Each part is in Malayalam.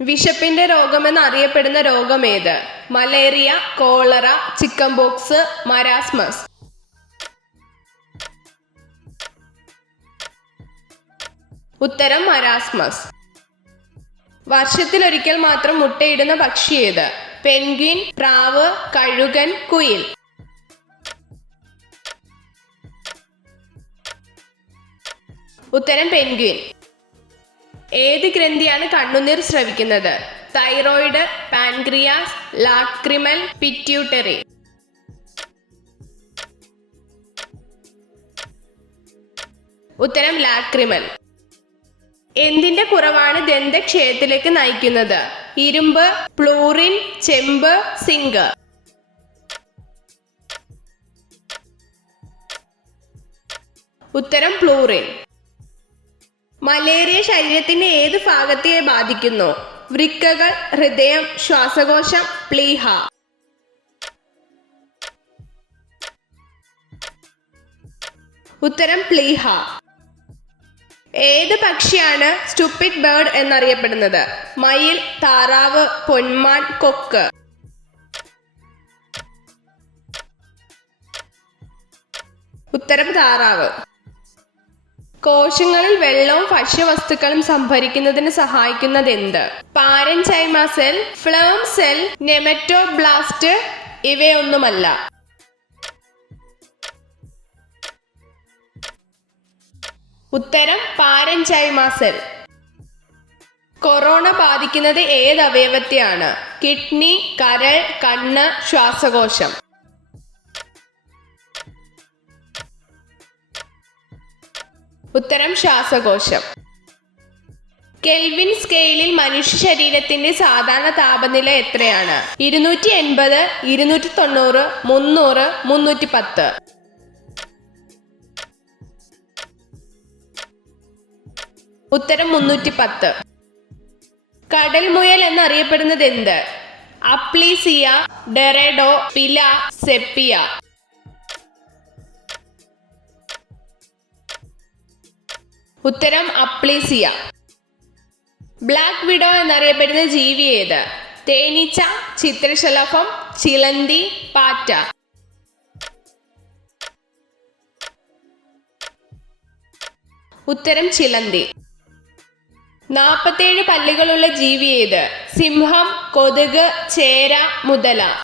വിശപ്പിന്റെ രോഗമെന്ന് അറിയപ്പെടുന്ന രോഗമേത്? Malaria, cholera, chickenpox, marasmus. ഉത്തരം മരാസ്മസ്. വർഷത്തിലൊരിക്കൽ മാത്രം മുട്ടയിടുന്ന പക്ഷി ഏത്? പെൻഗ്വിൻ, പ്രാവ്, കഴുകൻ, കുയിൽ. ഉത്തരം പെൻഗ്വിൻ. ഏത് ഗ്രന്ഥിയാണ് കണ്ണുനീർ സ്രവിക്കുന്നത്? Thyroid, pancreas, lacrimal, pituitary. ഉത്തരം ലാക്രിമൽ. എന്തിന്റെ കുറവാണ് ദന്തക്ഷയത്തിലേക്ക് നയിക്കുന്നത്? ഇരുമ്പ്, ഫ്ലൂറിൻ, ചെമ്പ്, സിങ്ക്. ഉത്തരം ഫ്ലൂറിൻ. മലേറിയ ശരീരത്തിന്റെ ഏത് ഭാഗത്തെ ബാധിക്കുന്നു? വൃക്കകൾ, ഹൃദയം, ശ്വാസകോശം, പ്ലീഹ. ഉത്തരം പ്ലീഹ. ഏത് പക്ഷിയാണ് സ്റ്റുപ്പിഡ് ബേർഡ് എന്നറിയപ്പെടുന്നത്? മയിൽ, താറാവ്, പൊന്മാൻ, കൊക്ക്. ഉത്തരം താറാവ്. കോശങ്ങളിൽ വെള്ളവും ഭക്ഷ്യവസ്തുക്കളും സംഭരിക്കുന്നതിന് സഹായിക്കുന്നത് എന്ത്? പാരൻചൈമ സെൽ, ഫ്ലേം സെൽ, നെമറ്റോബ്ലാസ്റ്റ്. ഇവയൊന്നുമല്ല. ഉത്തരം പാരൻചൈമ സെൽ. കൊറോണ ബാധിക്കുന്നത് ഏത് അവയവത്തെയാണ്? കിഡ്നി, കരൾ, കണ്ണ്, ശ്വാസകോശം. ഉത്തരം ശ്വാസകോശം. കെൽവിൻ സ്കെയിലിൽ മനുഷ്യ ശരീരത്തിന്റെ സാധാരണ താപനില എത്രയാണ്? 280, 290, 300, 310. ഉത്തരം 310. കടൽ മുയൽ എന്നറിയപ്പെടുന്നത് എന്ത്? അപ്ലീസിയ, ഡെറേഡോ, പില, സെപ്പിയ. ഉത്തരം അപ്ലീസിയ. ബ്ലാക്ക് വിഡോ എന്നറിയപ്പെടുന്ന ജീവി ഏത്? തേനീച്ച, ചിത്രശലഭം, ചിലന്തി, പാറ്റ. ഉത്തരം ചിലന്തി. 47 പല്ലുകളുള്ള ജീവി ഏത്? സിംഹം, കൊതുക്, ചേര, മുതല.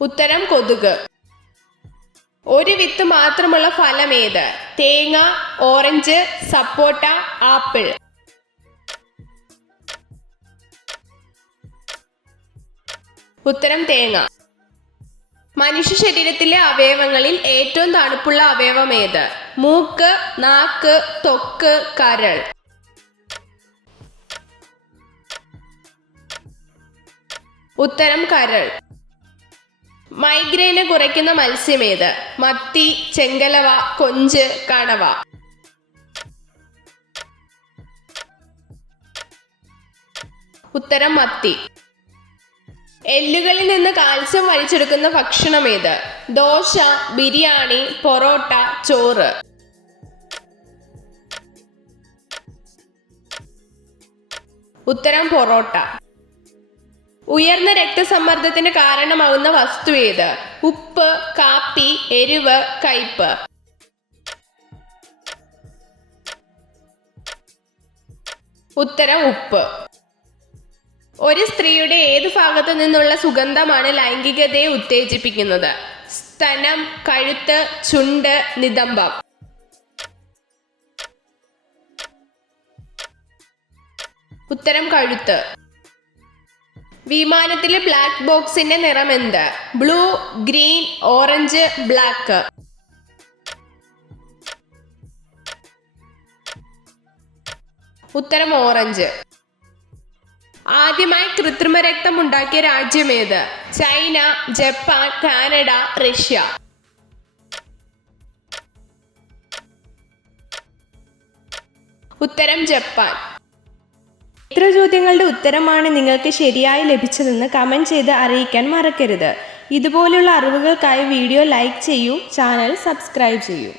ഉത്തരം കൊതുക്. ഒരു വിത്ത് മാത്രമുള്ള ഫലം ഏത്? തേങ്ങ, ഓറഞ്ച്, സപ്പോട്ട, ആപ്പിൾ. ഉത്തരം തേങ്ങ. മനുഷ്യ ശരീരത്തിലെ അവയവങ്ങളിൽ ഏറ്റവും തണുപ്പുള്ള അവയവം ഏത്? മൂക്ക്, നാക്ക്, ത്വക്ക്, കരൾ. ഉത്തരം കരൾ. മൈഗ്രെയിന് കുറയ്ക്കുന്ന മത്സ്യം ഏത്? മത്തി, ചെങ്കലവ, കൊഞ്ച്, കണവ. ഉത്തരം മത്തി. എല്ലുകളിൽ നിന്ന് കാൽസ്യം വലിച്ചെടുക്കുന്ന ഭക്ഷണം ഏത്? ദോശ, ബിരിയാണി, പൊറോട്ട, ചോറ്. ഉത്തരം പൊറോട്ട. ഉയർന്ന രക്തസമ്മർദ്ദത്തിന് കാരണമാകുന്ന വസ്തു ഏത്? ഉപ്പ്, കാപ്പി, എരിവ്, കയ്പ്. ഉത്തരം ഉപ്പ്. ഒരു സ്ത്രീയുടെ ഏത് ഭാഗത്തു നിന്നുള്ള സുഗന്ധമാണ് ലൈംഗികതയെ ഉത്തേജിപ്പിക്കുന്നത്? സ്തനം, കഴുത്ത്, ചുണ്ട്, നിതംബം. ഉത്തരം കഴുത്ത്. വിമാനത്തിലെ ബ്ലാക്ക് ബോക്സിന്റെ നിറം എന്ത്? Blue, green, orange, black. ഉത്തരം ഓറഞ്ച്. ആദ്യമായി കൃത്രിമ രക്തം ഉണ്ടാക്കിയ രാജ്യം ഏത്? China, Japan, Canada, Russia. ഉത്തരം ജപ്പാൻ. എത്ര ചോദ്യങ്ങളുടെ ഉത്തരമാണ് നിങ്ങൾക്ക് ശരിയായി ലഭിച്ചതെന്ന് കമൻറ്റ് ചെയ്ത് അറിയിക്കാൻ മറക്കരുത്. ഇതുപോലുള്ള അറിവുകൾക്കായി വീഡിയോ ലൈക്ക് ചെയ്യൂ, ചാനൽ സബ്സ്ക്രൈബ് ചെയ്യൂ.